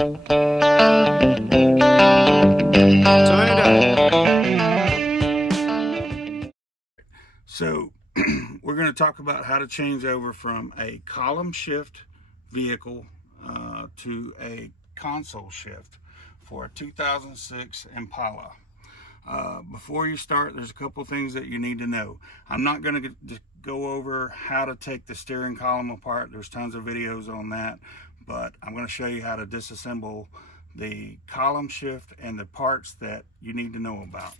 Turn it up. So we're going to talk about how to change over from a column shift vehicle to a console shift for a 2006 Impala. Before you start, there's a couple things that you need to know. I'm not going to go over how to take the steering column apart. There's tons of videos on that, but I'm going to show you how to disassemble the column shift and the parts that you need to know about.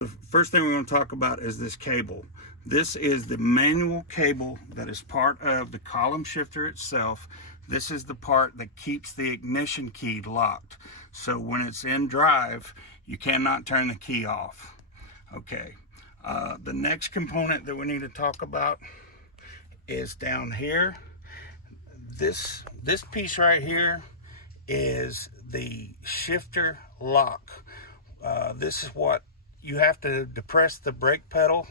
The first thing we're going to talk about is this cable. This is the manual cable that is part of the column shifter itself. This is the part that keeps the ignition key locked. So when it's in drive, you cannot turn the key off. Okay. The next component that we need to talk about is down here. This piece right here is the shifter lock. This is what you have to depress the brake pedal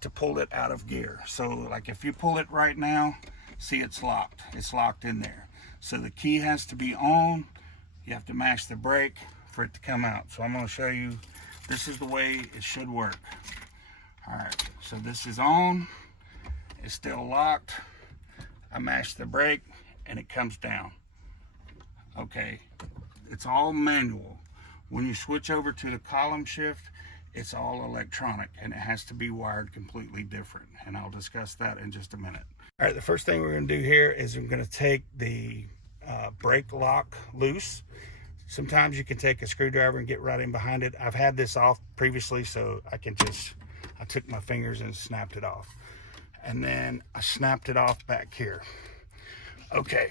to pull it out of gear. So like if you pull it right now, see, it's locked. It's locked in there. So the key has to be on. You have to mash the brake for it to come out. So I'm going to show you, this is the way it should work. All right, so this is on. It's still locked. I mash the brake and it comes down. Okay, it's all manual. When you switch over to the column shift, it's all electronic and it has to be wired completely different. And I'll discuss that in just a minute. All right, the first thing we're going to do here is I'm going to take the brake lock loose. Sometimes you can take a screwdriver and get right in behind it. I've had this off previously, so I took my fingers and snapped it off. And then I snapped it off back here. Okay,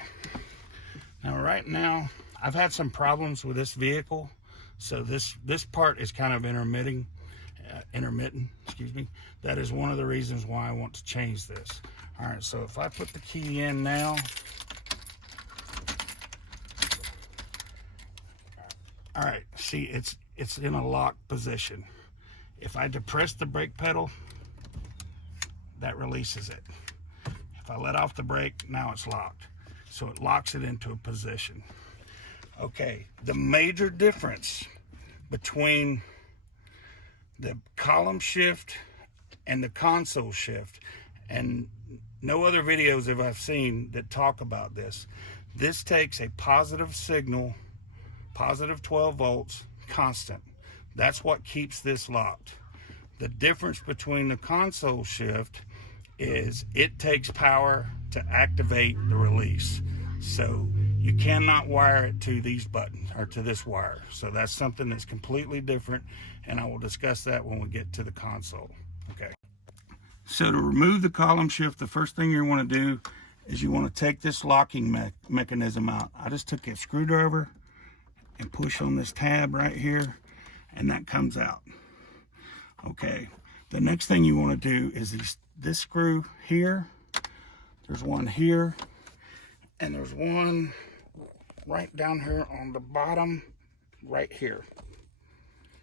now right now, I've had some problems with this vehicle. So this part is kind of intermittent, excuse me. That is one of the reasons why I want to change this. All right, so if I put the key in now, all right, see, it's in a locked position. If I depress the brake pedal, that releases it. If I let off the brake, now it's locked. So it locks it into a position. Okay, the major difference between the column shift and the console shift, and no other videos have I've seen that talk about this. This takes a positive signal, positive 12 volts, constant. That's what keeps this locked. The difference between the console shift is it takes power to activate the release. So you cannot wire it to these buttons or to this wire. So that's something that's completely different, and I will discuss that when we get to the console. Okay. So to remove the column shift, the first thing you want to do is you want to take this locking mechanism out. I just took a screwdriver and push on this tab right here, and that comes out. Okay. The next thing you want to do is this screw here. There's one here. And there's one right down here on the bottom, right here.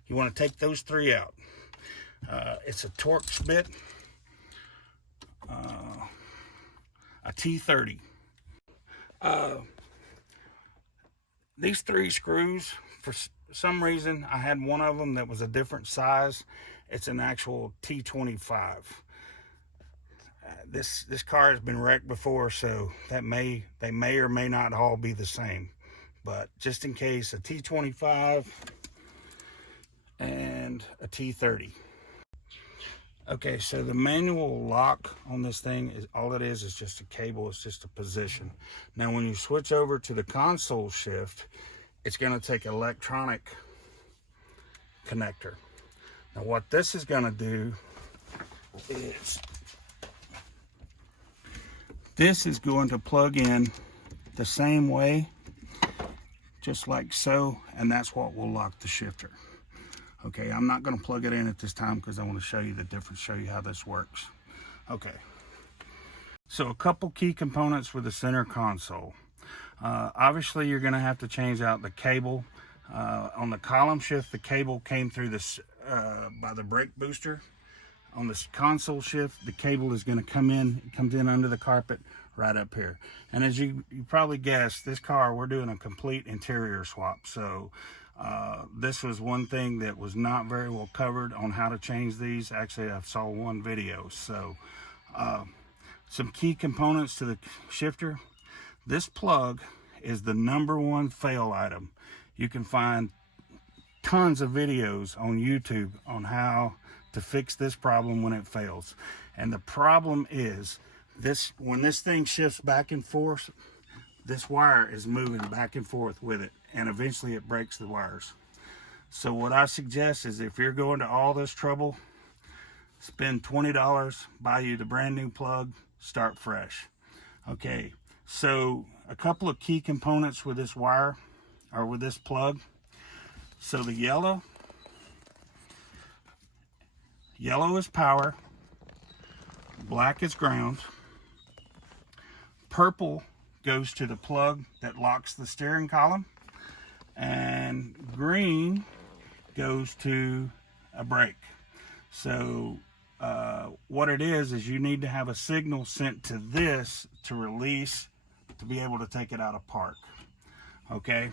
You want to take those three out. It's a Torx bit, a T30. These three screws, for some reason, I had one of them that was a different size. It's an actual T25. This car has been wrecked before, so they may or may not all be the same. But just in case, a T25 and a T30. Okay, so the manual lock on this thing is all it is just a cable. It's just a position. Now, when you switch over to the console shift, it's going to take electronic connector. Now, what this is going to do is this is going to plug in the same way, just like so, and that's what will lock the shifter. Okay, I'm not going to plug it in at this time because I want to show you the difference, show you how this works. Okay, so a couple key components for the center console. Obviously, you're going to have to change out the cable. On the column shift, the cable came through this by the brake booster. On this console shift, the cable is going to come in, it comes in under the carpet right up here. And as you probably guessed, this car, we're doing a complete interior swap. So this was one thing that was not very well covered on how to change these. Actually, I saw one video. So some key components to the shifter. This plug is the #1 fail item. You can find tons of videos on YouTube on how to fix this problem when it fails. And the problem is this: when this thing shifts back and forth, this wire is moving back and forth with it, and eventually it breaks the wires. So what I suggest is, if you're going to all this trouble, spend $20, buy you the brand new plug, start fresh. Okay, so a couple of key components with this wire, or with this plug. So the yellow is power, black is ground, purple goes to the plug that locks the steering column, and green goes to a brake. So what it is you need to have a signal sent to this to release, to be able to take it out of park. Okay.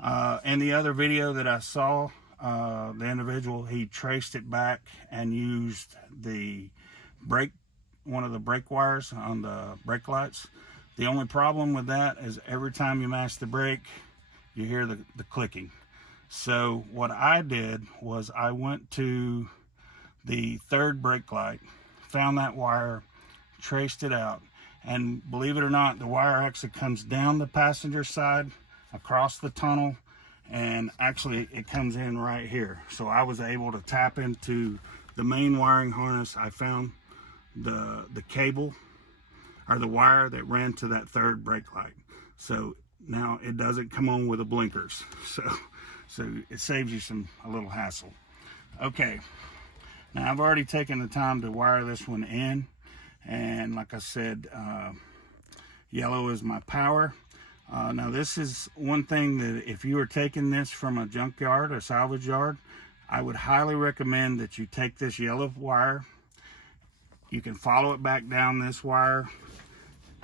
And the other video that I saw, the individual, he traced it back and used the brake, one of the brake wires on the brake lights. The only problem with that is every time you mash the brake, you hear the clicking. So what I did was I went to the third brake light, found that wire, traced it out, and believe it or not, the wire actually comes down the passenger side, across the tunnel, and actually it comes in right here. So I was able to tap into the main wiring harness. I found the cable, or the wire that ran to that third brake light. So now it doesn't come on with the blinkers. So it saves you a little hassle. Okay, now I've already taken the time to wire this one in, and like I said, yellow is my power. Now this is one thing that if you are taking this from a junkyard or salvage yard, I would highly recommend that you take this yellow wire. You can follow it back down this wire,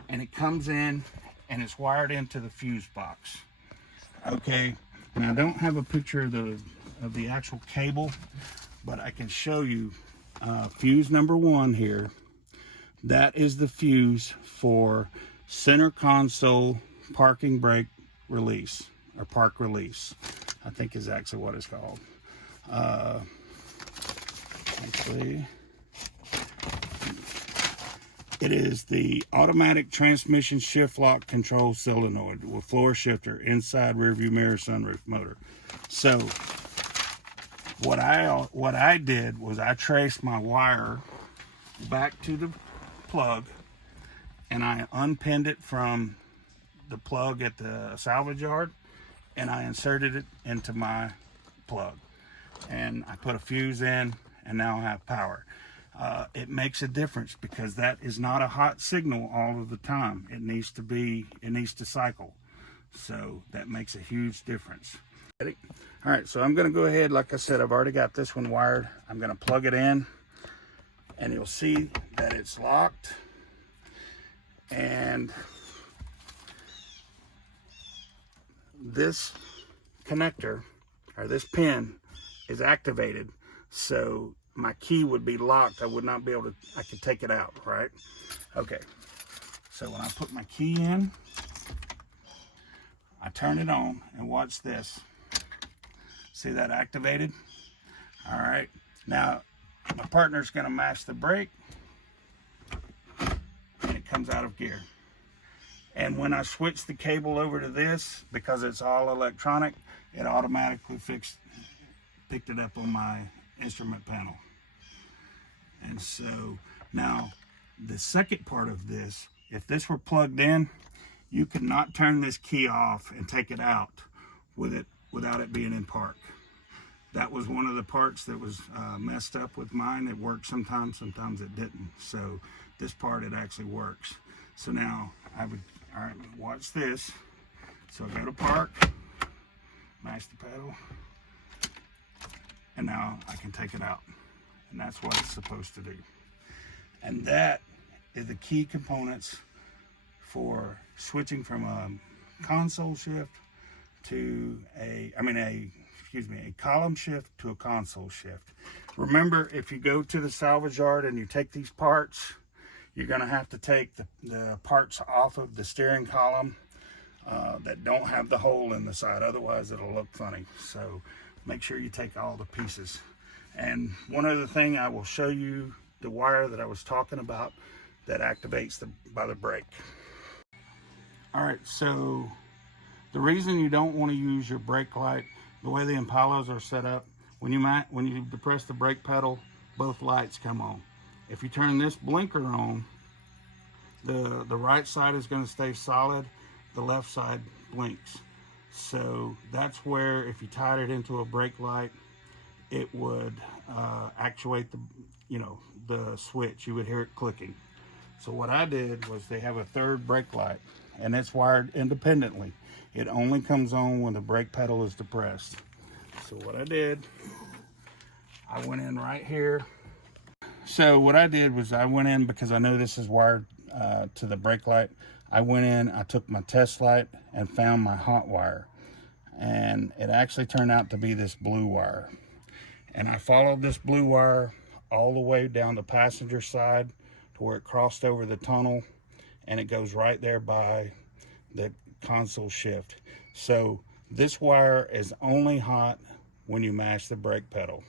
and it comes in and it's wired into the fuse box. Okay, now I don't have a picture of the actual cable, but I can show you fuse #1 here. That is the fuse for center console parking brake release, or park release, I think is actually what it's called. Actually, it is the automatic transmission shift lock control solenoid with floor shifter, inside rear view mirror, sunroof motor. So what I did was I traced my wire back to the plug, and I unpinned it from the plug at the salvage yard, and I inserted it into my plug, and I put a fuse in, and now I have power. It makes a difference, because that is not a hot signal all of the time. It needs to cycle. So that makes a huge difference. Ready? All right, so I'm going to go ahead. Like I said, I've already got this one wired. I'm going to plug it in, and you'll see that it's locked, and this connector, or this pin, is activated, so my key would be locked. I would not be able to, I could take it out, right? Okay, so when I put my key in, I turn it on, and watch this. See that activated? All right, now my partner's gonna mash the brake, and it comes out of gear. And when I switch the cable over to this, because it's all electronic, it automatically picked it up on my instrument panel. And so now the second part of this, if this were plugged in, you could not turn this key off and take it out without it being in park. That was one of the parts that was messed up with mine. It worked sometimes it didn't. So this part, it actually works. So now all right, watch this. So I go to park, mash the pedal, and now I can take it out. And that's what it's supposed to do. And that is the key components for switching from a console shift to a column shift to a console shift. Remember, if you go to the salvage yard and you take these parts, you're going to have to take the parts off of the steering column that don't have the hole in the side, otherwise it'll look funny. So make sure you take all the pieces. And one other thing, I will show you the wire that I was talking about that activates by the brake. All right, so the reason you don't want to use your brake light, the way the Impalas are set up, when you depress the brake pedal, both lights come on. If you turn this blinker on, the right side is going to stay solid, the left side blinks. So that's where, if you tied it into a brake light, it would actuate the switch. You would hear it clicking. So what I did was, they have a third brake light, and it's wired independently. It only comes on when the brake pedal is depressed. So what I did, I went in right here. So what I did was, I went in, because I know this is wired to the brake light. I went in, I took my test light and found my hot wire. And it actually turned out to be this blue wire. And I followed this blue wire all the way down the passenger side to where it crossed over the tunnel, and it goes right there by the console shift. So this wire is only hot when you mash the brake pedal.